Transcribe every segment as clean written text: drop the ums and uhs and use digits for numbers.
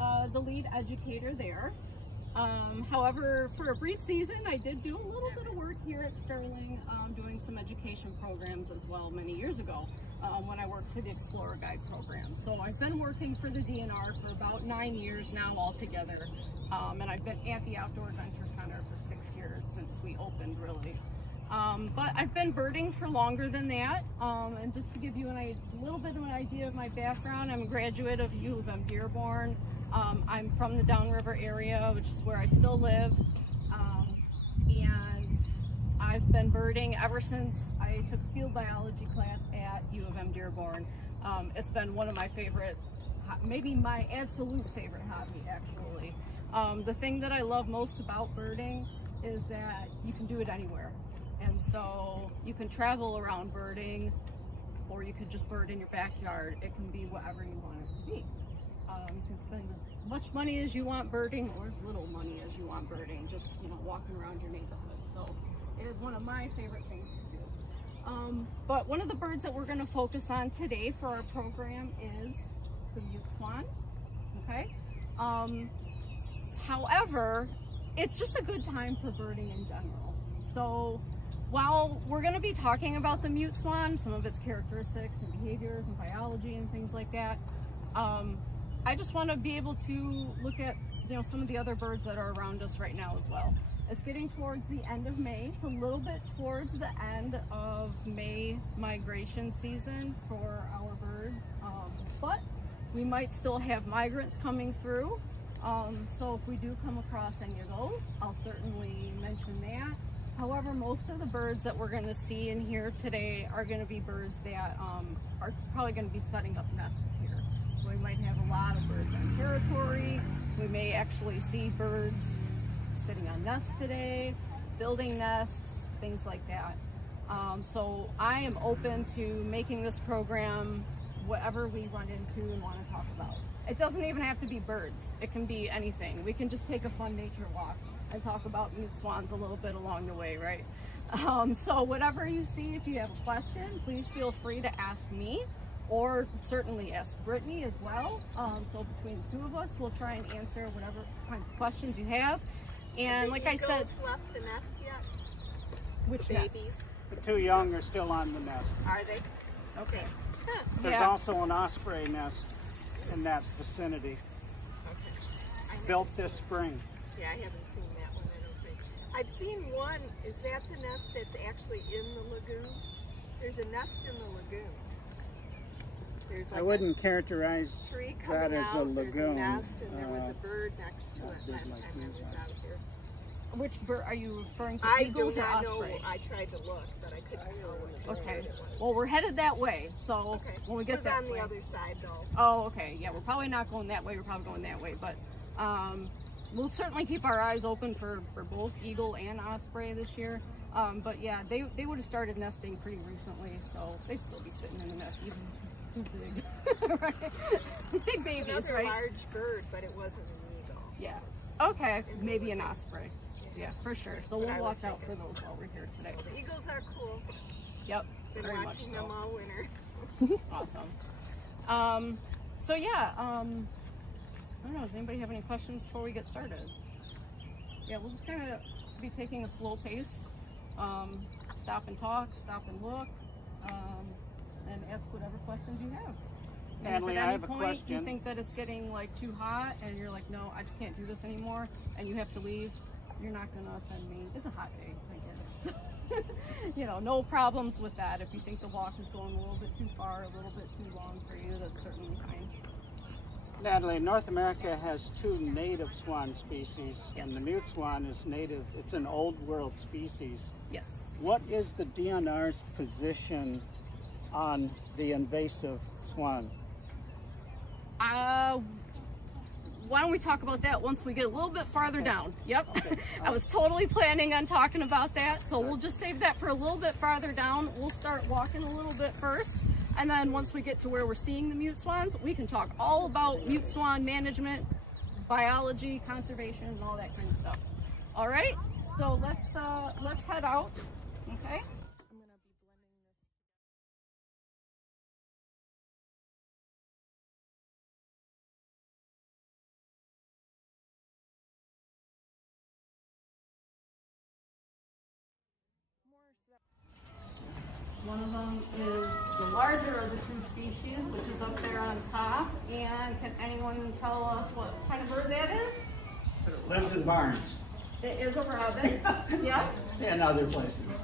am the lead educator there. However, for a brief season, I did do a little bit of work here at Sterling, doing some education programs as well many years ago when I worked for the Explorer Guide program. So I've been working for the DNR for about 9 years now altogether, and I've been at the Outdoor Adventure Center for 6 years since we opened, really. But I've been birding for longer than that, and just to give you a little bit of an idea of my background, I'm a graduate of U of M Dearborn. I'm from the Downriver area, which is where I still live, and I've been birding ever since I took a field biology class at U of M Dearborn. It's been one of my favorite, maybe my absolute favorite hobby, actually. The thing that I love most about birding is that you can do it anywhere. And so you can travel around birding, or you could just bird in your backyard. It can be whatever you want it to be. You can spend as much money as you want birding, or as little money as you want birding, just, you know, walking around your neighborhood. So it is one of my favorite things to do. But one of the birds that we're going to focus on today for our program is the Mute Swan. Okay. However, it's just a good time for birding in general. So while we're going to be talking about the Mute Swan, some of its characteristics and behaviors and biology and things like that, I just want to be able to look at, you know, some of the other birds that are around us right now as well. It's getting towards the end of May. It's a little bit towards the end of May migration season for our birds, but we might still have migrants coming through. So if we do come across any of those, I'll certainly mention that. However, most of the birds that we're going to see in here today are going to be birds that are probably going to be setting up nests here. So we might have a lot of birds on territory. We may actually see birds sitting on nests today, building nests, things like that. So I am open to making this program whatever we run into and want to talk about. It doesn't even have to be birds. It can be anything. We can just take a fun nature walk and talk about mute swans a little bit along the way, right? So whatever you see, if you have a question, please feel free to ask me, or certainly ask Brittany as well. So between the two of us, we'll try and answer whatever kinds of questions you have. And like I said, left the nest yet? Which the babies? The two young are still on the nest. Are they? Okay. Huh. There's also an osprey nest in that vicinity. Okay. Built this spring. Yeah, I haven't seen that one, I don't think. I've seen one. Is that the nest that's actually in the lagoon? There's a nest in the lagoon. There's like I wouldn't characterize tree that coming as out, a lagoon. there's a nest, and there was a bird next to it last time I was out here. which bird are you referring to? I Eagles do or not osprey? know. I tried to look, but I couldn't tell what Okay. bird it was. Well, we're headed that way, so Okay. when we It get was that on way. the other side, though. Oh, okay. Yeah, we're probably not going that way. We're probably going that way, but we'll certainly keep our eyes open for both eagle and osprey this year. But yeah, they would have started nesting pretty recently, so they'd still be sitting in the nest, even big, right? Big babies, Another right? large bird, but it wasn't an eagle. Yeah. Okay, maybe an osprey. Yeah, for sure. So what we'll I watch was out for thinking. those while we're here today. The eagles are cool. Yep, Been very much watching so. them all winter. Awesome. So yeah, I don't know, does anybody have any questions before we get started? Yeah, we'll just kind of be taking a slow pace. Stop and talk, stop and look, and ask whatever questions you have. And Natalie, if at I any have a point question. you think that it's getting like too hot and you're like, no, I just can't do this anymore, and you have to leave, you're not gonna offend me. It's a hot day, I get it. You know, no problems with that. If you think the walk is going a little bit too far, a little bit too long for you, that's certainly fine. Natalie, North America has two native swan species, Yes. and the mute swan is native. It's an old world species. Yes. What is the DNR's position on the invasive swan? Why don't we talk about that once we get a little bit farther down? Yep. Okay. I was totally planning on talking about that, so we'll just save that for a little bit farther down. We'll start walking a little bit first, and then once we get to where we're seeing the mute swans, we can talk all about mute swan management, biology, conservation, and all that kind of stuff. All right, so let's head out. Okay. One of them is the larger of the two species, which is up there on top. And can anyone tell us what kind of bird that is? It lives in barns. It is a robin. Yep. And other places.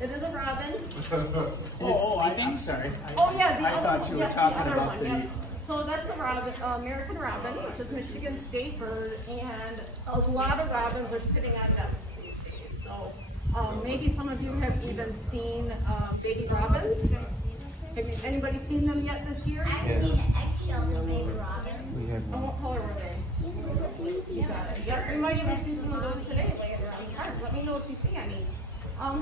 It is a robin. I'm sorry. I thought you were talking about the... Yep. So that's the robin, American robin, which is Michigan state bird, and a lot of robins are sitting on nests these days. So maybe some of you have even seen baby robins. Have anybody seen them yet this year? I've seen eggshells of baby robins. Oh, what color were they? You got it. Yep, we might even see some of those today later on the card. Let me know if you see any.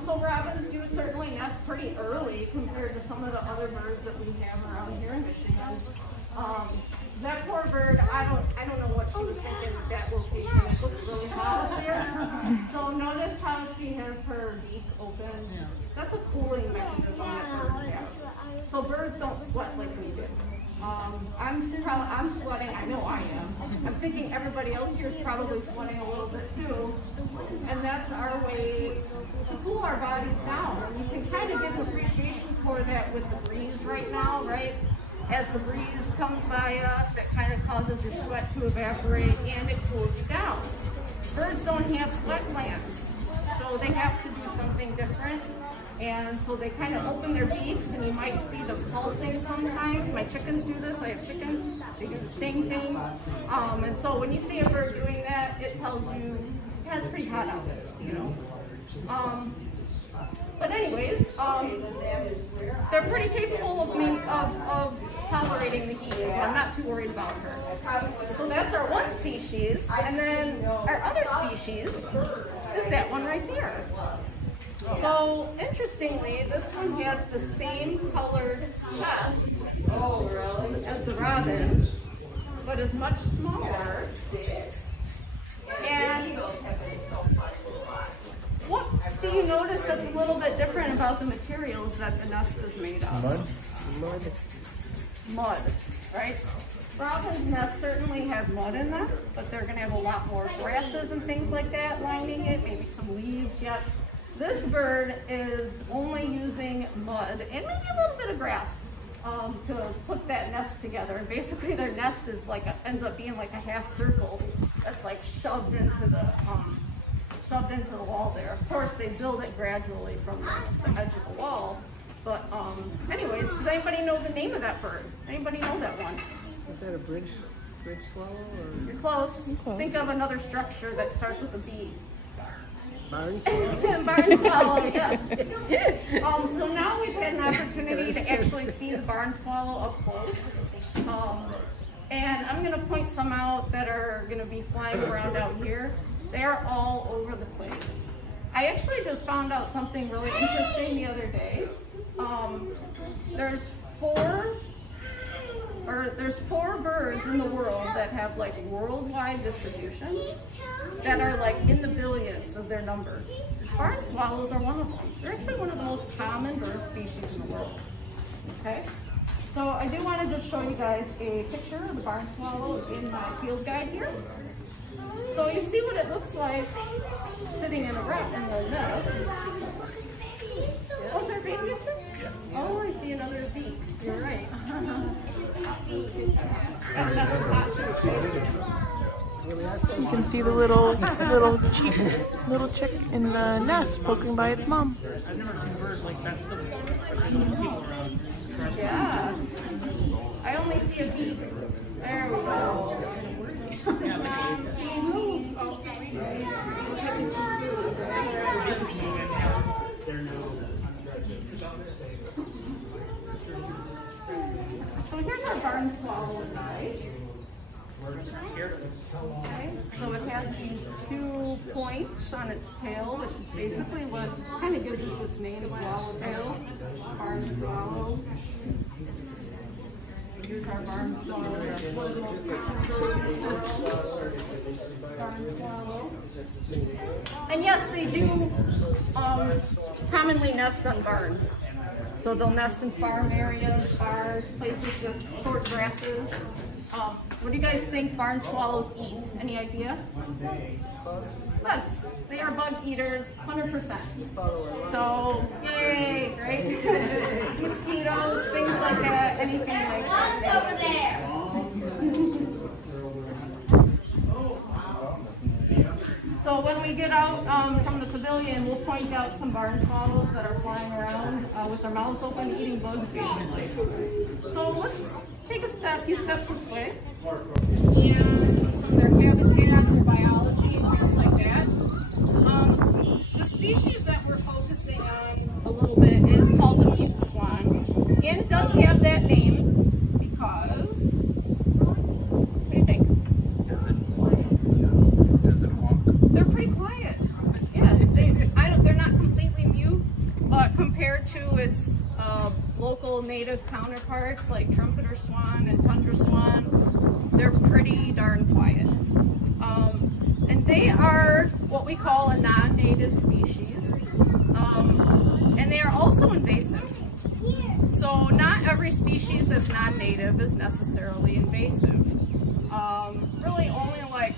So robins do certainly nest pretty early compared to some of the other birds that we have around here in Michigan. That poor bird, I don't know what she was thinking at that location. It looks really hot up there. So notice how she has her beak open. That's a cooling mechanism that birds have. So birds don't sweat like we do. I'm sweating, I know I am. I'm thinking everybody else here is probably sweating a little bit too. And that's our way to cool our bodies down. And you can kind of get an appreciation for that with the breeze right now, right? As the breeze comes by us, it kind of causes your sweat to evaporate and it cools you down. Birds don't have sweat glands, so they have to do something different. And so they kind of open their beaks, and you might see them pulsing sometimes. My chickens do this. I have chickens. They do the same thing. And so when you see a bird doing that, it tells you, yeah, it's pretty hot out there, you know. But anyways, they're pretty capable of tolerating the heat, so I'm not too worried about her. So that's our one species, and then our other species is that one right there. So interestingly, this one has the same colored chest as the robin, but is much smaller. And what do you notice that's a little bit different about the materials that the nest is made of? Mud, right? Robin's nests certainly have mud in them, but they're going to have a lot more grasses and things like that lining it, maybe some leaves yet. This bird is only using mud and maybe a little bit of grass to put that nest together. And basically their nest is like ends up being like a half circle that's like shoved into the wall there. Of course, they build it gradually from the edge of the wall. But anyways, does anybody know the name of that bird? Anybody know that one? Is that a bridge swallow? Or? You're close. Think of another structure that starts with a B. Barn swallow? Barn swallow, yes. So now we've had an opportunity to actually see the barn swallow up close. And I'm going to point some out that are going to be flying around out here. They're all over the place. I actually just found out something really interesting the other day. There's four birds in the world that have like worldwide distributions that are like in the billions of their numbers. Barn swallows are one of them. They're actually one of the most common bird species in the world. Okay, so I do want to just show you guys a picture of the barn swallow in my field guide here. So you see what it looks like sitting in the nest. Oh, is there a baby up there? Oh, I see another beak. You're right. You can see the little chick in the nest poking by its mom. I've never seen birds like that. People around. Yeah. I only see a beak. There we go. So here's our barn swallow at night. Okay, so it has these 2 points on its tail, which is basically what kind of gives it its name, swallowtail, barn swallow. Here's our barn swallow. One of the most common birds in the world. Barn swallow. And yes, they do commonly nest on barns. So they'll nest in farm areas, barns, places with short grasses. What do you guys think barn swallows eat? Any idea? Bugs. They are bug eaters, 100%. So, yay, right? Mosquitoes, things like that, anything like that. Over there. So when we get out from the pavilion, we'll point out some barn swallows that are flying around with their mouths open, eating bugs basically. So let's take a few steps this way, and some of their habitat, their biology, and things like that. The species that we're focusing on a little bit is called the mute swan, and it does have that name because, what do you think? Does it honk? They're pretty quiet. Yeah, they're not completely mute, but compared to its local native counterparts like trumpeter swan and tundra swan, they're pretty darn quiet. And they are what we call a non-native species, and they are also invasive. So not every species that's non-native is necessarily invasive. Really only like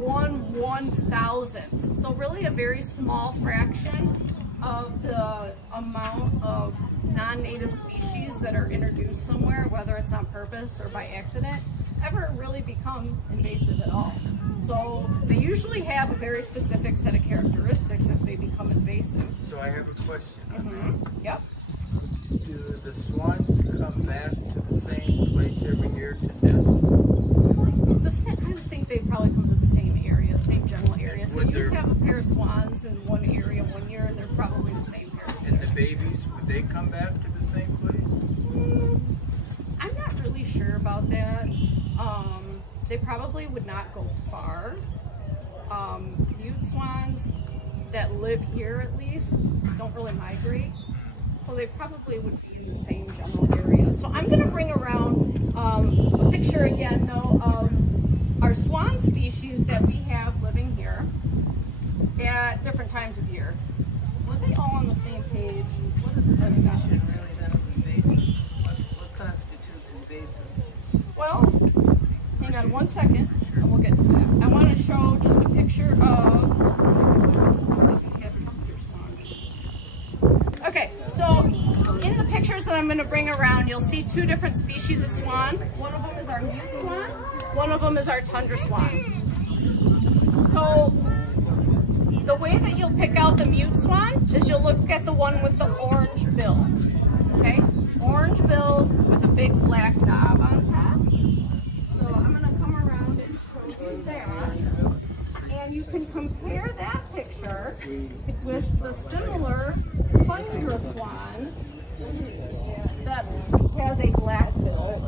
1/1000th. So really a very small fraction of the amount of non-native species that are introduced somewhere, whether it's on purpose or by accident, ever really become invasive at all. So they usually have a very specific set of characteristics if they become invasive. So I have a question. Yep. Do the swans come back to the same place every year to nest? I would think they probably come to the same area, same general area. So you have a pair of swans in one area one year, and they're probably the same pair. And the babies, would they come back to the same place? I'm not really sure about that. They probably would not go far. Mute swans that live here at least don't really migrate. So they probably would be in the same general area. So I'm going to bring around a picture again though of our swan species that we have living here at different times of year. Were they all on the same page? What is the definition really then of invasive? What constitutes invasive? Well, hang on one second and we'll get to that. I want to show just a picture of, okay, so in the pictures that I'm going to bring around, you'll see two different species of swan. One of them is our mute swan, one of them is our tundra swan. So the way that you'll pick out the mute swan is you'll look at the one with the orange bill, okay? Orange bill with a big black knob on top. So I'm going to come around and show you that. And you can compare that picture with the similar tundra swan that has a black bill.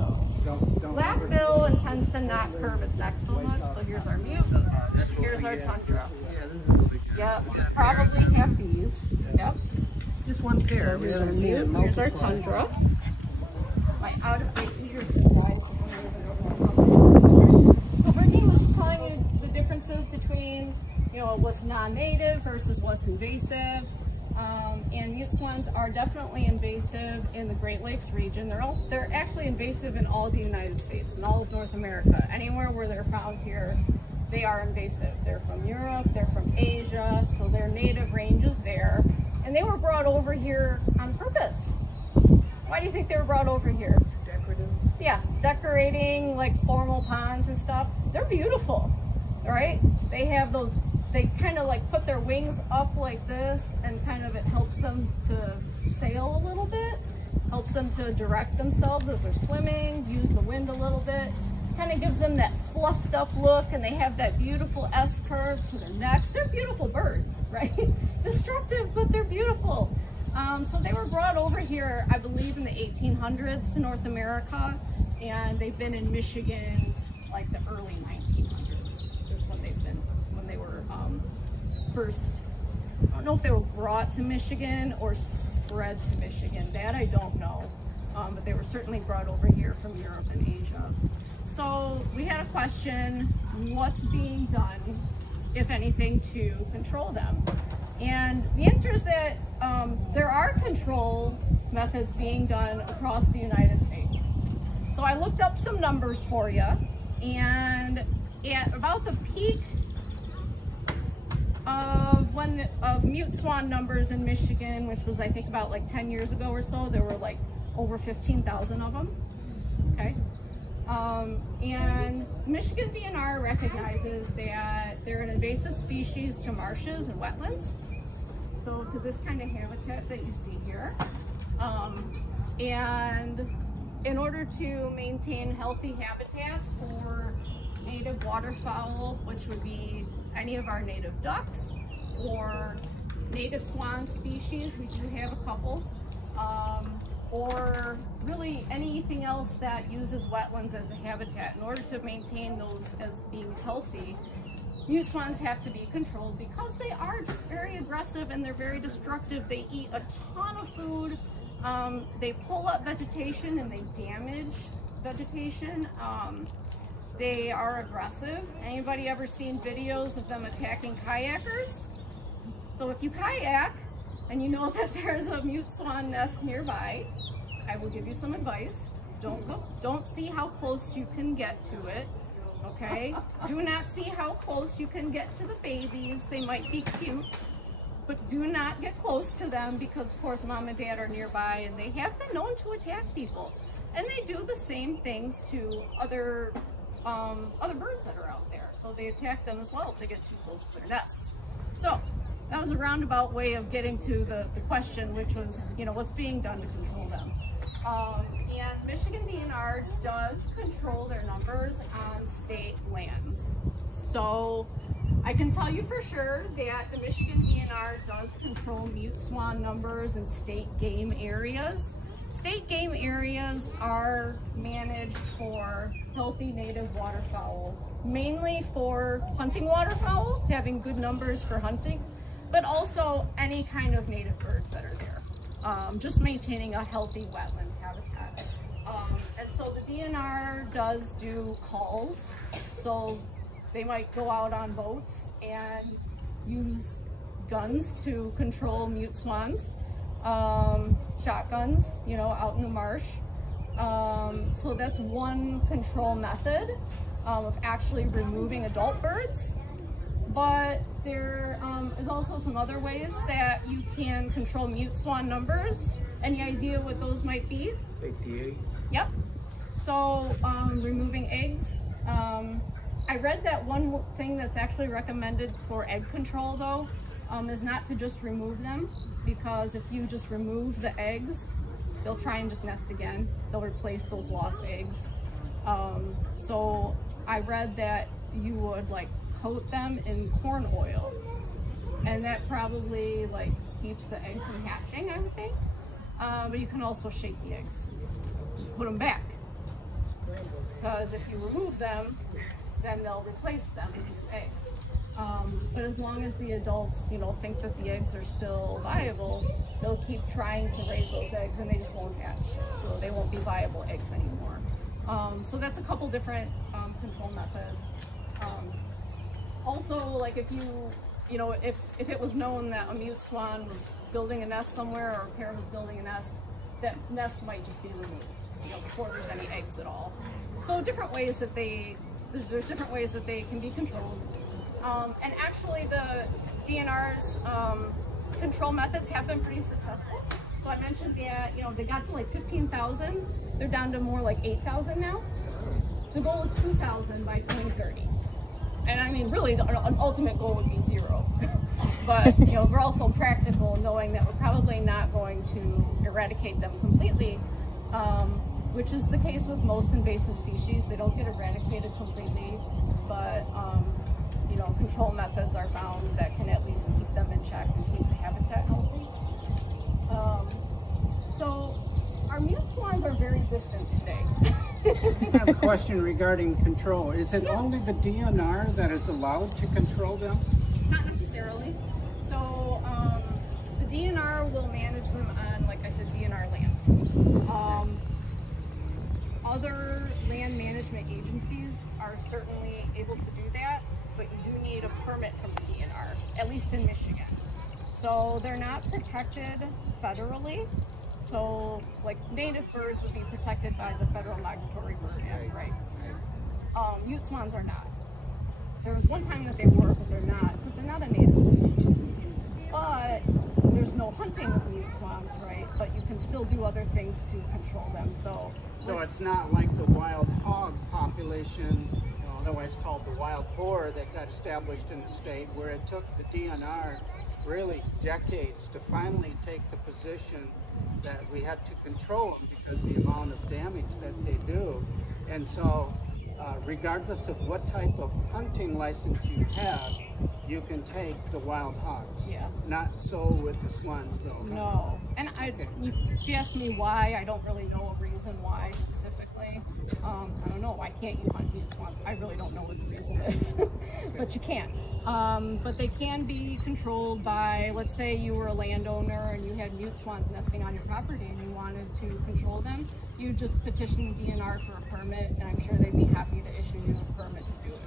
Black bill intends to not curve its neck so much. So here's our mute, here's our tundra. Yep, probably have these. Yep. Just one pair. So here's our mute, here's our tundra. My out-of-date eaters surprised. So Brittany was just telling you the differences between, you know, what's non-native versus what's invasive. And mute swans are definitely invasive in the Great Lakes region. They're actually invasive in all the United States and all of North America. Anywhere where they're found here, they are invasive. They're from Europe, they're from Asia, so their native range is there. And they were brought over here on purpose. Why do you think they were brought over here? Decorative? Yeah, decorating like formal ponds and stuff. They're beautiful, right? They have those, they kind of like put their wings up like this, and kind of it helps them to sail a little bit, helps them to direct themselves as they're swimming, use the wind a little bit, kind of gives them that fluffed up look, and they have that beautiful S curve to their necks. They're beautiful birds, right? Destructive, but they're beautiful. So they were brought over here, I believe in the 1800s to North America, and they've been in Michigan like the early 1900s is when they've been, when they were first, I don't know if they were brought to Michigan or spread to Michigan, that I don't know. but they were certainly brought over here from Europe and Asia. So we had a question, what's being done, if anything, to control them? And the answer is that there are control methods being done across the United States. So I looked up some numbers for you, and at about the peak of mute swan numbers in Michigan, which was I think about like 10 years ago or so, there were like over 15,000 of them. Okay. And Michigan DNR recognizes that they're an invasive species to marshes and wetlands. So to this kind of habitat that you see here. And in order to maintain healthy habitats for native waterfowl, which would be any of our native ducks or native swan species, we do have a couple, or really anything else that uses wetlands as a habitat. In order to maintain those as being healthy, mute swans have to be controlled because they are just very aggressive and they're very destructive. They eat a ton of food. They pull up vegetation and they damage vegetation. They are aggressive. Anybody ever seen videos of them attacking kayakers? So if you kayak and you know that there's a mute swan nest nearby, I will give you some advice. Don't see how close you can get to it. Okay? Do not see how close you can get to the babies. They might be cute, but do not get close to them because of course mom and dad are nearby and they have been known to attack people. And they do the same things to other birds that are out there. So they attack them as well if they get too close to their nests. So that was a roundabout way of getting to the question, which was, you know, what's being done to control them. And Michigan DNR does control their numbers on state lands. So I can tell you for sure that the Michigan DNR does control mute swan numbers in state game areas. State game areas are managed for healthy native waterfowl, mainly for hunting waterfowl, having good numbers for hunting, but also any kind of native birds that are there. Just maintaining a healthy wetland habitat. And so the DNR does do calls. So they might go out on boats and use guns to control mute swans. Shotguns, you know, out in the marsh. So that's one control method of actually removing adult birds. But there is also some other ways that you can control mute swan numbers. Any idea what those might be? Take the eggs. Yep. So removing eggs. I read that one thing that's actually recommended for egg control though is not to just remove them, because if you just remove the eggs, they'll try and just nest again. They'll replace those lost eggs. So I read that you would like coat them in corn oil, and that probably like keeps the egg from hatching, I would think. But you can also shake the eggs, put them back, because if you remove them, then they'll replace them with new eggs. But as long as the adults, you know, think that the eggs are still viable, they'll keep trying to raise those eggs and they just won't hatch. So they won't be viable eggs anymore. So that's a couple different control methods. Also, like if if it was known that a mute swan was building a nest somewhere or a pair was building a nest, that nest might just be removed, you know, before there's any eggs at all. So different ways that there's different ways that they can be controlled. And actually the DNR's control methods have been pretty successful. So I mentioned that, you know, they got to like 15,000. They're down to more like 8,000 now. The goal is 2,000 by 2030. And I mean, really, an ultimate goal would be 0. But, you know, we're also practical, knowing that we're probably not going to eradicate them completely, which is the case with most invasive species. They don't get eradicated completely, but, you know, control methods are found that can at least keep them in check and keep the habitat healthy. So our mute swans are very distant today. I have a question regarding control. Is it only the DNR that is allowed to control them? Not necessarily. So the DNR will manage them on, like I said, DNR lands. other land management agencies are certainly able to do that, but you do need a permit from the DNR, at least in Michigan. So they're not protected federally. So like native birds would be protected by the Federal Migratory Bird Act, right? Mute swans are not. There was one time that they were, but they're not, because they're not a native species. But there's no hunting of mute swans, right? But you can still do other things to control them. So it's not like the wild hog population, otherwise called the wild boar, that got established in the state, where it took the DNR really decades to finally take the position that we had to control them because the amount of damage that they do. And so regardless of what type of hunting license you have, you can take the wild hogs. Yeah. Not so with the swans, though. No. And if you ask me why, I don't really know a reason why specifically. I don't know. Why can't you hunt mute swans? I really don't know what the reason is. But you can. But they can be controlled by, let's say you were a landowner and you had mute swans nesting on your property and you wanted to control them. You just petition the DNR for a permit, and I'm sure they'd be happy to issue you a permit to do it.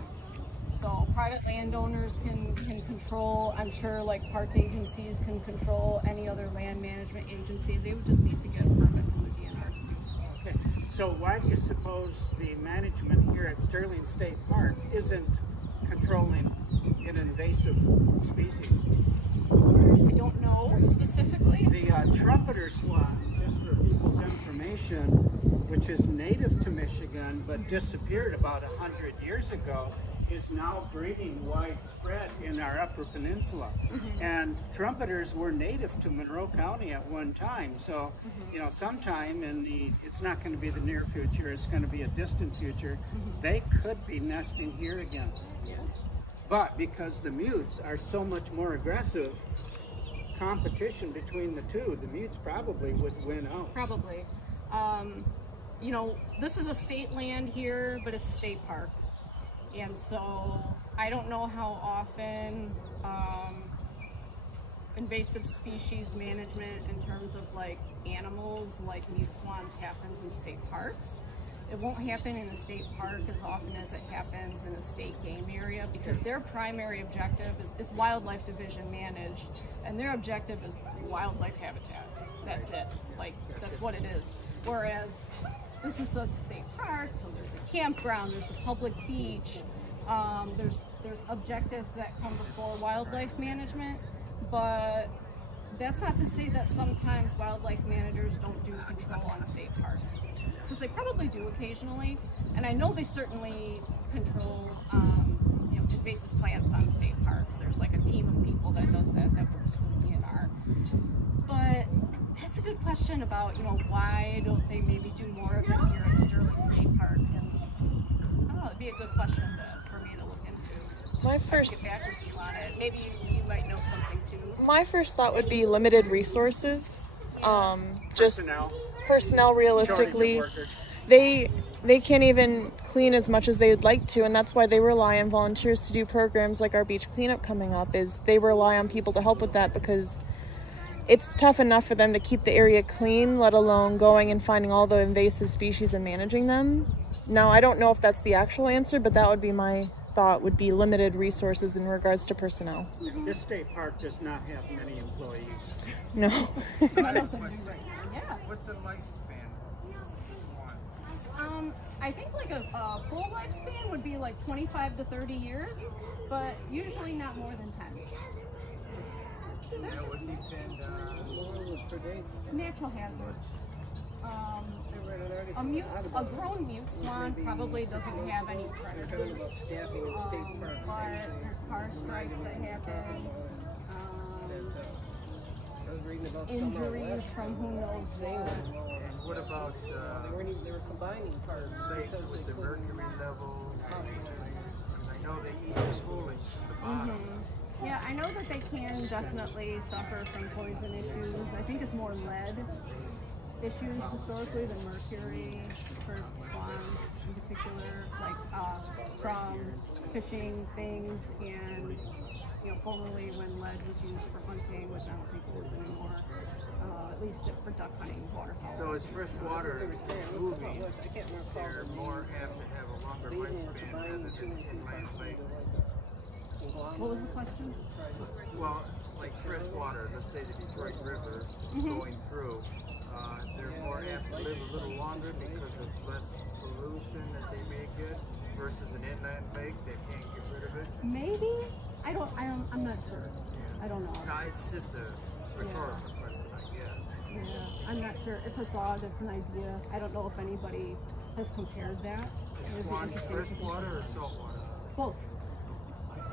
So private landowners can control, I'm sure like park agencies can control any other land management agency. They would just need to get a permit from the DNR to do so. Okay. So why do you suppose the management here at Sterling State Park isn't controlling an invasive species? I don't know specifically. The trumpeter swan, just for people's information, which is native to Michigan but disappeared about 100 years ago, is now breeding widespread in our Upper Peninsula. And trumpeters were native to Monroe County at one time. So, sometime in it's not going to be the near future, it's going to be a distant future, they could be nesting here again. But because the mutes are so much more aggressive, competition between the two, the mutes probably would win out. Probably. This is a state land here, but it's a state park. And so I don't know how often invasive species management in terms of like animals like mute swans happens in state parks. It won't happen in a state park as often as it happens in a state game area, because their primary objective is wildlife division managed, and their objective is wildlife habitat. That's it. Like, that's what it is. Whereas this is a state park, so there's a campground, there's a public beach, there's objectives that come before wildlife management, but that's not to say that sometimes wildlife managers don't do control on state parks, because they probably do occasionally, and I know they certainly control invasive plants on state parks. There's like a team of people that does that works for the DNR. But that's a good question about, why don't they maybe do more of it here at Sterling State Park? And I don't know, it'd be a good question for me to look into. My first... Get back with you on it. Maybe you might know something too. My first thought would be limited resources. Just personnel realistically. They can't even clean as much as they would like to, and that's why they rely on volunteers to do programs like our beach cleanup coming up. Is they rely on people to help with that, because it's tough enough for them to keep the area clean, let alone going and finding all the invasive species and managing them. Now, I don't know if that's the actual answer, but that would be my thought, would be limited resources in regards to personnel. This state park does not have many employees. No. What's the lifespan of one? I think like a full lifespan would be like 25 to 30 years, but usually not more than 10. That would depend on Natural hazards. A grown mute swan probably doesn't have any predators. But there's car strikes that happen. Injuries from who knows what. what about they were combining parts. lakes with the mercury levels? Because I know they eat the foliage from the bottom. Yeah, I know that they can definitely suffer from poison issues. I think it's more lead issues historically than mercury for swans in particular, like from fishing things and you know, formerly when lead was used for hunting, which I don't think it is anymore, at least for duck hunting, waterfowl. So as fresh water is moving, they're more apt to have a longer lifespan rather than the inland lake. What was the question? Well, like fresh water, let's say the Detroit River going through, they're more apt to live a little longer because of less pollution that they may get versus an inland lake that can't get rid of it. Maybe? I'm not sure. Yeah. I don't know. No, it's just a rhetorical question, I guess. Yeah, I'm not sure. It's a thought, it's an idea. I don't know if anybody has compared that. Is swans fresh water or salt water? Both.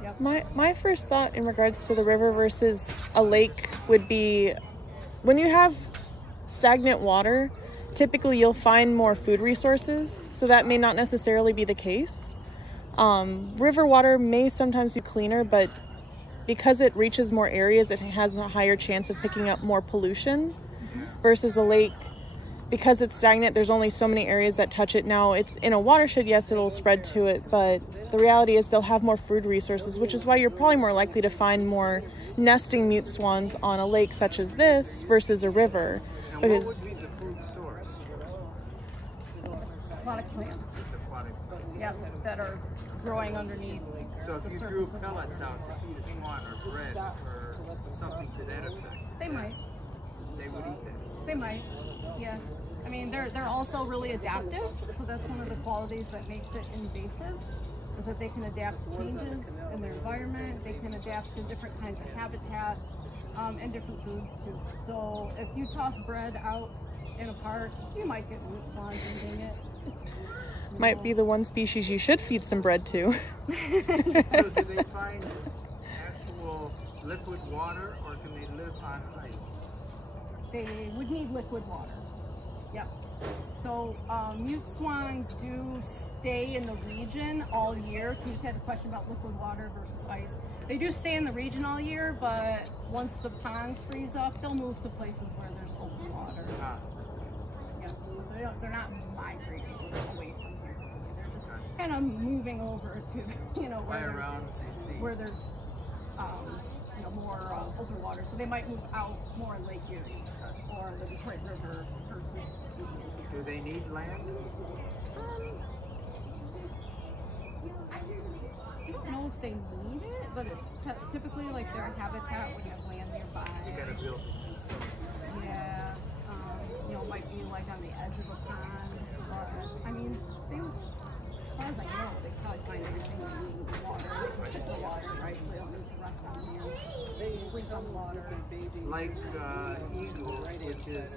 Yep. My first thought in regards to the river versus a lake would be, when you have stagnant water, typically you'll find more food resources, so that may not necessarily be the case. River water may sometimes be cleaner, but because it reaches more areas, it has a higher chance of picking up more pollution versus a lake. Because it's stagnant, there's only so many areas that touch it. Now, it's in a watershed, yes, it'll spread to it, but the reality is they'll have more food resources, which is why you're probably more likely to find more nesting mute swans on a lake such as this versus a river. And Because, what would be the food source? Aquatic plants. Just aquatic. Yep, that are growing underneath. So if the you surface threw of the pellets water. out to feed a swan or bread or something to that effect, They might. they would eat that. They might. Yeah. I mean, they're also really adaptive, so that's one of the qualities that makes it invasive, is that they can adapt to changes in their environment. They can adapt to different kinds of habitats and different foods too. So if you toss bread out in a park, you might get mute swans eating it. might be the one species you should feed some bread to. So do they find actual liquid water or can they live on ice? They would need liquid water. Yep. So mute swans do stay in the region all year. You just had a question about liquid water versus ice. They do stay in the region all year, but once the ponds freeze up, they'll move to places where there's open water. Yeah. They're not migrating away from here. They're just kind of moving over to, you know, where there's you know, more open water. So they might move out more in Lake Erie or the Detroit River versus. Do they need land? I don't know if they need it, but typically, like, their habitat would have land nearby. You gotta build it. Yeah, you know, might be like on the edge of a pond. But I mean, they, as far as I know, they probably find everything they need in the water. Except the water, right? So they don't need to rest on land. They sleep on the water. Like eagles, which is,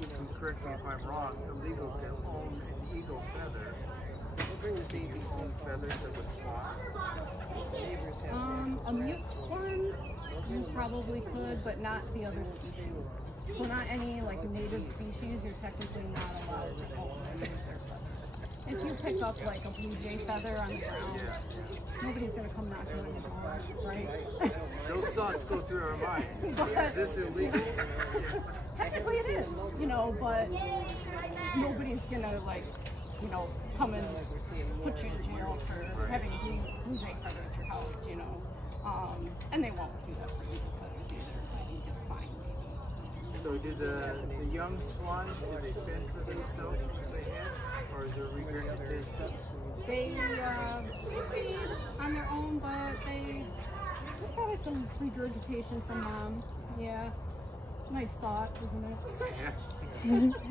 you can correct me if I'm wrong, illegal to own an eagle feather. Do you own feathers of a swan? A mute swan, you probably could, but not the other species. So not any like native species, you're technically not allowed to own their feathers. If you pick up like a blue jay feather on the ground, nobody's gonna come knocking on your door, right? Those thoughts go through our mind. Is this illegal? Technically it is, you know, but nobody's gonna like, you know, come and put you in jail for having a blue jay feather at your house, you know. And they won't do that for eagle feathers either. I think it's fine. So did the young swans, did they fend for themselves once they hatch, or is there regurgitation? They feed on their own, but there's probably some regurgitation from mom. Yeah. Nice thought, isn't it?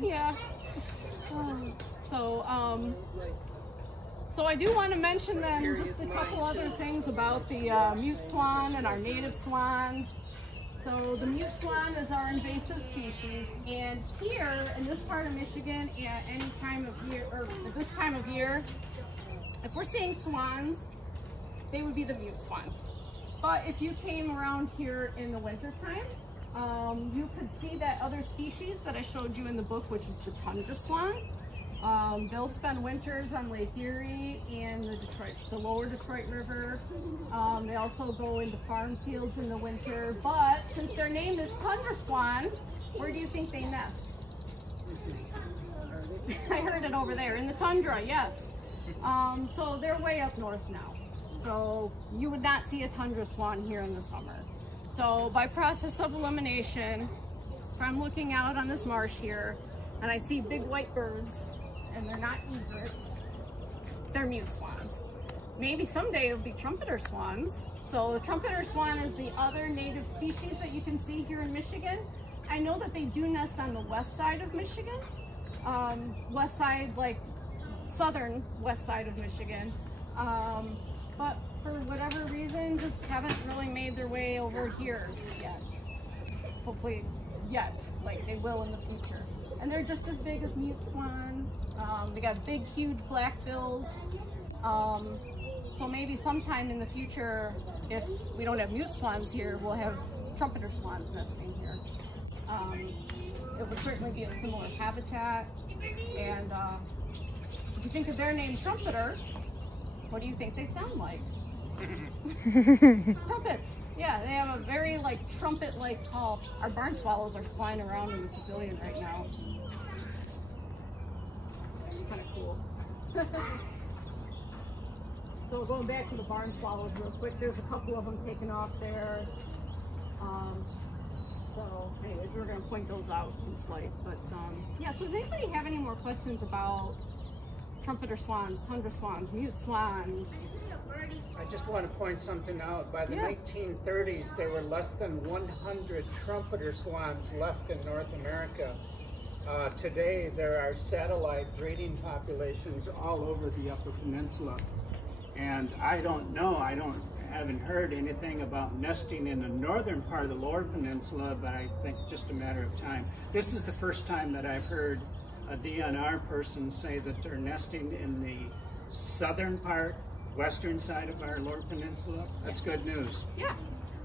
Yeah. Yeah. So I do want to mention then just a couple other things about the mute swan and our native swans. So the mute swan is our invasive species, and here in this part of Michigan, at any time of year, or at this time of year, if we're seeing swans, they would be the mute swan. But if you came around here in the winter time, you could see that other species that I showed you in the book, which is the tundra swan. They'll spend winters on Lake Erie and the lower Detroit River. They also go into farm fields in the winter, but since their name is tundra swan, where do you think they nest? I heard it over there, in the tundra, yes. So they're way up north now. So you would not see a tundra swan here in the summer. So by process of elimination, if I'm looking out on this marsh here and I see big white birds and they're not egrets, they're mute swans. Maybe someday it'll be trumpeter swans. So the trumpeter swan is the other native species that you can see here in Michigan. I know that they do nest on the west side of Michigan. West side, like southern west side of Michigan. But for whatever reason, just haven't really made their way over here yet. Hopefully yet, like they will in the future. And they're just as big as mute swans. They got big, huge black bills. So maybe sometime in the future, if we don't have mute swans here, we'll have trumpeter swans nesting here. It would certainly be a similar habitat. And if you think of their name, trumpeter, what do you think they sound like? Trumpets. Yeah, they have a very like trumpet-like call. Our barn swallows are flying around in the pavilion right now. It's kind of cool. So going back to the barn swallows real quick, there's a couple of them taken off there. So anyways, we're going to point those out in slide. But yeah, so does anybody have any more questions about trumpeter swans, tundra swans, mute swans? I just want to point something out. By the 1930s, there were less than 100 trumpeter swans left in North America. Today, there are satellite breeding populations all over the Upper Peninsula. And I don't know, haven't heard anything about nesting in the northern part of the Lower Peninsula, but I think just a matter of time. This is the first time that I've heard a DNR person say that they're nesting in the southern part, western side of our Lower Peninsula. That's good news. Yeah.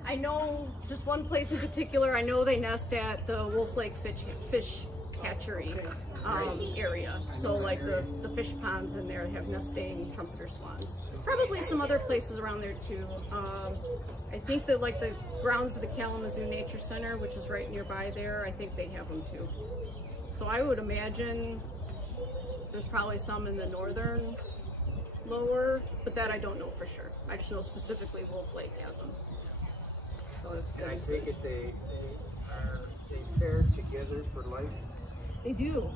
I know just one place in particular, I know they nest at the Wolf Lake fish hatchery area. So like the fish ponds in there have nesting trumpeter swans. Probably some other places around there too. I think that like the grounds of the Kalamazoo Nature Center, which is right nearby there, I think they have them too. So I would imagine there's probably some in the northern lower, but that I don't know for sure. I just know specifically Wolf Lake has them. So and I take it they pair together for life? They do.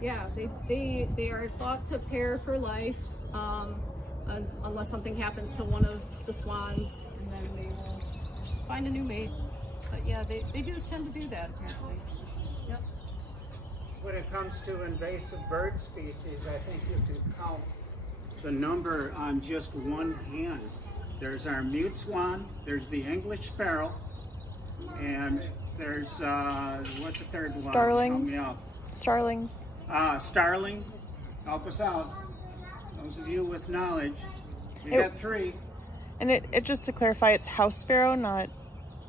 Yeah, they are thought to pair for life unless something happens to one of the swans, and then they will find a new mate. But yeah, they do tend to do that apparently. Yep. When it comes to invasive bird species, I think you can count the number on just one hand. There's our mute swan, there's the English sparrow, and there's, what's the third one? Starlings. Starlings. Starling, help us out. Those of you with knowledge. We got three. And it just to clarify, it's house sparrow, not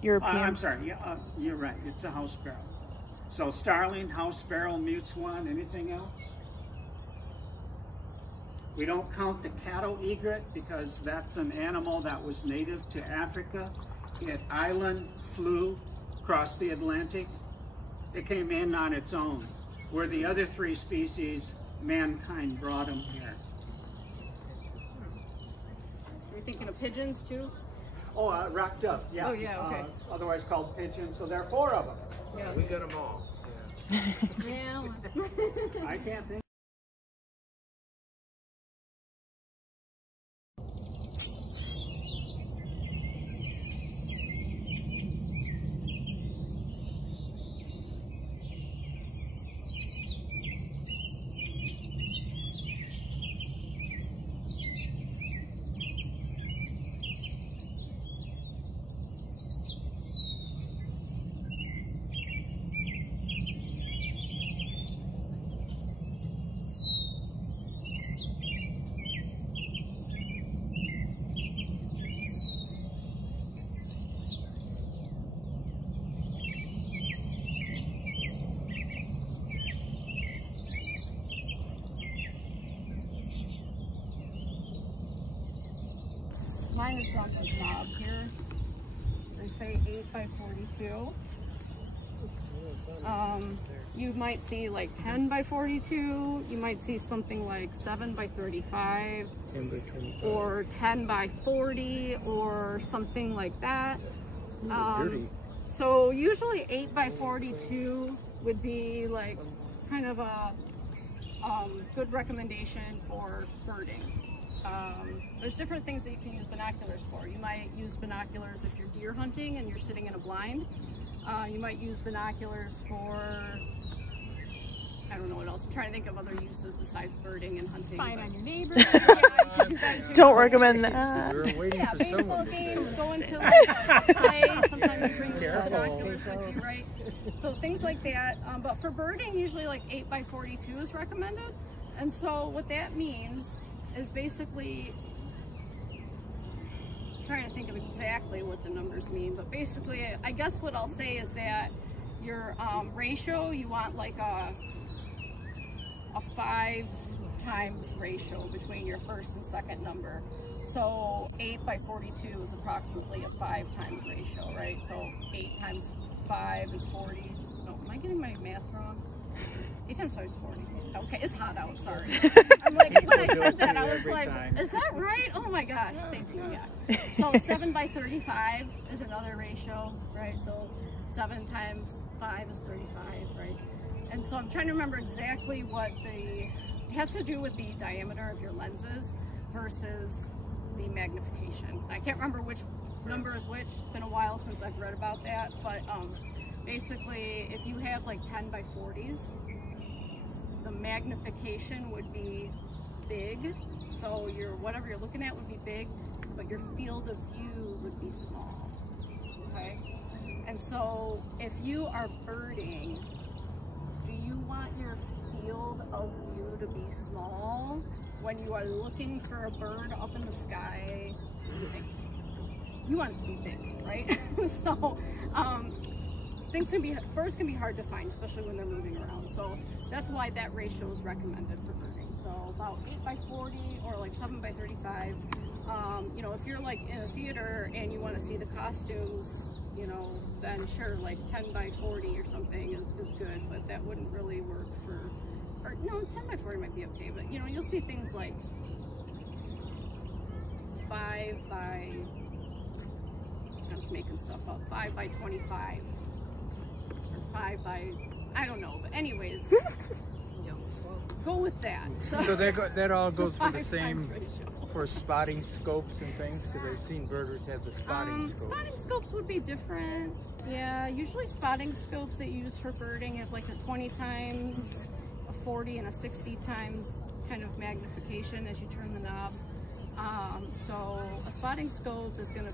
European. I'm sorry, yeah, you're right, it's a house sparrow. So starling, house sparrow, mute swan, anything else? We don't count the cattle egret because that's an animal that was native to Africa. It island flew across the Atlantic. It came in on its own. Where the other three species, mankind brought them here. Are you thinking of pigeons too? Oh, rock dove, yeah. Oh yeah, okay. Otherwise called pigeons, so there are four of them. Yeah. We got them all. Yeah. I can't think. Mine is on the knob here. They say 8 by 42. you might see like 10 by 42, you might see something like 7 by 35, or 10 by 40, or something like that. So usually 8 by 42 would be like kind of a good recommendation for birding. There's different things that you can use binoculars for. You might use binoculars if you're deer hunting and you're sitting in a blind. You might use binoculars for, I don't know what else. I'm trying to think of other uses besides birding and hunting. Spying on your neighbor. Don't recommend that. We're waiting Yeah, for baseball someone to games, say. going to like a play, sometimes you bring your binoculars with you, right? So things like that. But for birding, usually like 8 by 42 is recommended. And so what that means is basically, I'm trying to think of exactly what the numbers mean, but basically I guess what I'll say is that your ratio, you want like a 5 times ratio between your first and second number. So 8 by 42 is approximately a 5 times ratio, right? So 8 times 5 is 40. No, am I getting my math wrong? 8 times 5 is 40. Okay, it's hot out, sorry. I'm like, when I said that, I was like, is that right? Oh my gosh, thank you, yeah. So 7 by 35 is another ratio, right? So 7 times 5 is 35, right? And so I'm trying to remember exactly what it has to do with the diameter of your lenses versus the magnification. I can't remember which number is which. It's been a while since I've read about that, but basically if you have like 10 by 40s, the magnification would be big. So whatever you're looking at would be big, but your field of view would be small, okay? And so if you are birding, do you want your field of view to be small when you are looking for a bird up in the sky? You want it to be big, right? So birds can be hard to find, especially when they're moving around. So that's why that ratio is recommended for birding. So about 8 by 40 or like 7 by 35. You know, if you're like in a theater and you want to see the costumes, you know, then sure, like 10 by 40 or something is good, but that wouldn't really work for, or no, 10 by 40 might be okay, but you know, you'll see things like 5 by, I'm just making stuff up, 5 by 25, or 5 by, I don't know, but anyways, go with that. So that all goes for the 5 same, times ratio. for spotting scopes and things? Because I've seen birders have the spotting scopes. Spotting scopes would be different. Yeah, usually spotting scopes that you use for birding have like a 20 times, a 40, and a 60 times kind of magnification as you turn the knob. So a spotting scope is going to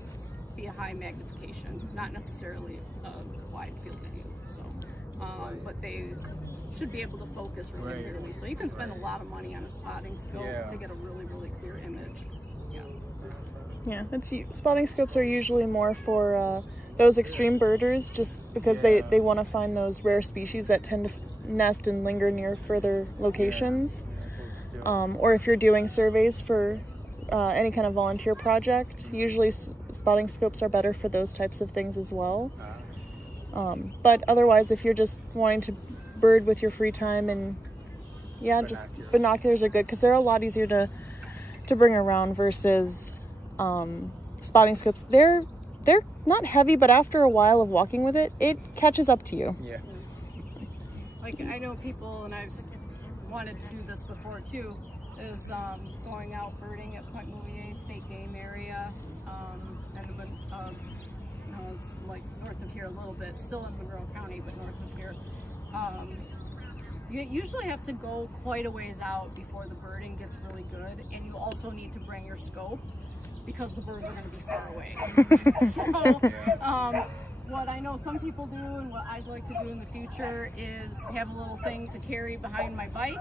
be a high magnification, not necessarily a wide field of view. So, but they should be able to focus really clearly. So you can spend a lot of money on a spotting scope to get a really, really clear image. Yeah, spotting scopes are usually more for those extreme birders, just because they want to find those rare species that tend to nest and linger near further locations. Or if you're doing surveys for any kind of volunteer project, usually spotting scopes are better for those types of things as well. But otherwise, if you're just wanting to bird with your free time, and just binoculars are good because they're a lot easier to bring around versus spotting scopes. They're not heavy, but after a while of walking with it, it catches up to you. Yeah. Like I know people, and I've wanted to do this before too, is going out birding at Point Moulier State Game Area, and it's like north of here a little bit, still in Monroe County, but north of here. You usually have to go quite a ways out before the birding gets really good, and you also need to bring your scope because the birds are going to be far away. So what I know some people do, and what I'd like to do in the future, is have a little thing to carry behind my bike,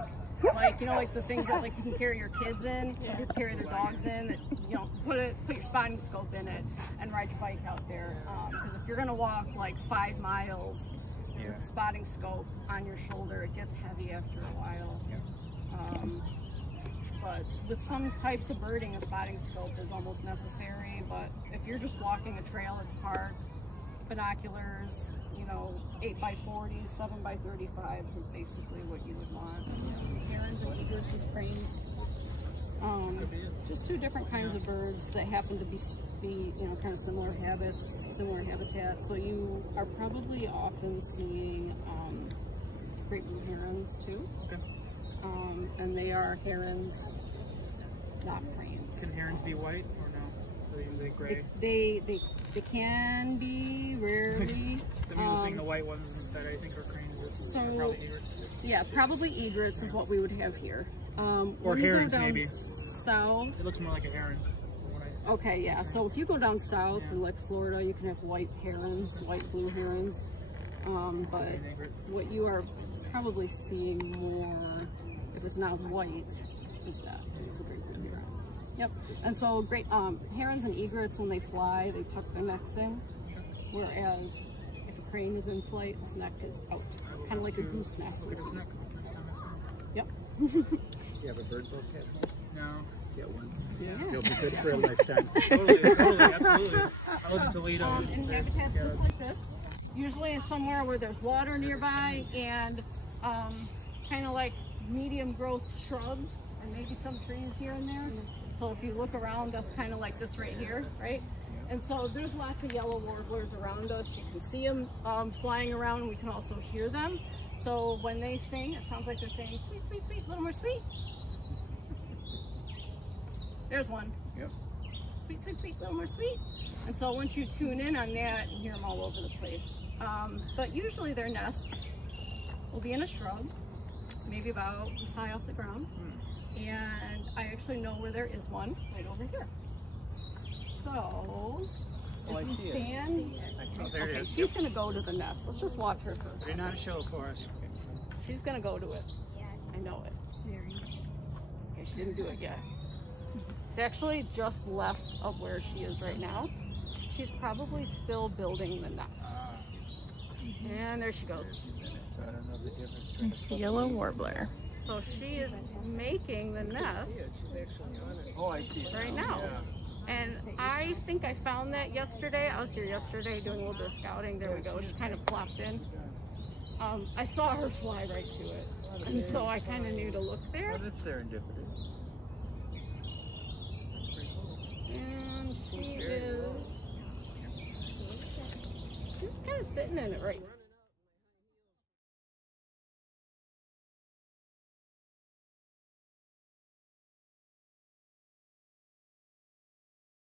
like, you know, like the things that like you can carry your kids in. Some people carry their dogs in. That, you know, put your spotting scope in it and ride your bike out there. Because if you're going to walk like 5 miles with a spotting scope on your shoulder, it gets heavy after a while. But with some types of birding, a spotting scope is almost necessary. But if you're just walking a trail at the park, binoculars, you know, 8x40s, 7x35s is basically what you would want. Herons and egrets is cranes. Just two different kinds of birds that happen to be you know, kind of similar habits, similar habitat. So you are probably often seeing great blue herons too. Okay. And they are herons, not cranes. Can herons be white or no? Are they gray? They can be rarely. I'm using the white ones that I think are cranes. So probably egrets. Yeah, probably egrets is what we would have here. Or herons down maybe. South. It looks more like a heron. Okay, yeah. So if you go down south in like Florida, you can have white herons, white blue herons. But what you are probably seeing more, if it's not white, is that. It's a great blue heron. Yep. And so great herons and egrets, when they fly, they tuck their necks in. Whereas if a crane is in flight, its neck is out, kind of like a gooseneck. Look at its neck. Yep. You have a bird book yet? No. Get one. Yeah. You'll be good for a lifetime. Totally, absolutely. I live in Toledo. In habitats just like this. Usually it's somewhere where there's water nearby and kind of like medium growth shrubs and maybe some trees here and there. So if you look around, that's kind of like this right here, right? And so there's lots of yellow warblers around us. You can see them flying around, and we can also hear them. So when they sing, it sounds like they're saying, sweet, sweet, sweet, a little more sweet. There's one. Yep. Sweet, sweet, sweet, a little more sweet. And so once you tune in on that, you hear them all over the place. But usually their nests will be in a shrub, maybe about this high off the ground. And I actually know where there is one right over here. So, if you stand, Oh, there it is. she's going to go to the nest. Let's just watch her for a Put it on a show for us. She's going to go to it. I know it. Okay, she didn't do it yet. It's actually just left of where she is right now. She's probably still building the nest. And there she goes. It's the yellow warbler. So she is making the nest Oh, I see. right now. And I think I found that yesterday. I was here yesterday doing a little bit of scouting. There we go. She kind of plopped in. I saw her fly right to it. And so I kind of knew to look there. Oh, that's serendipity. And she's kind of sitting in it right now.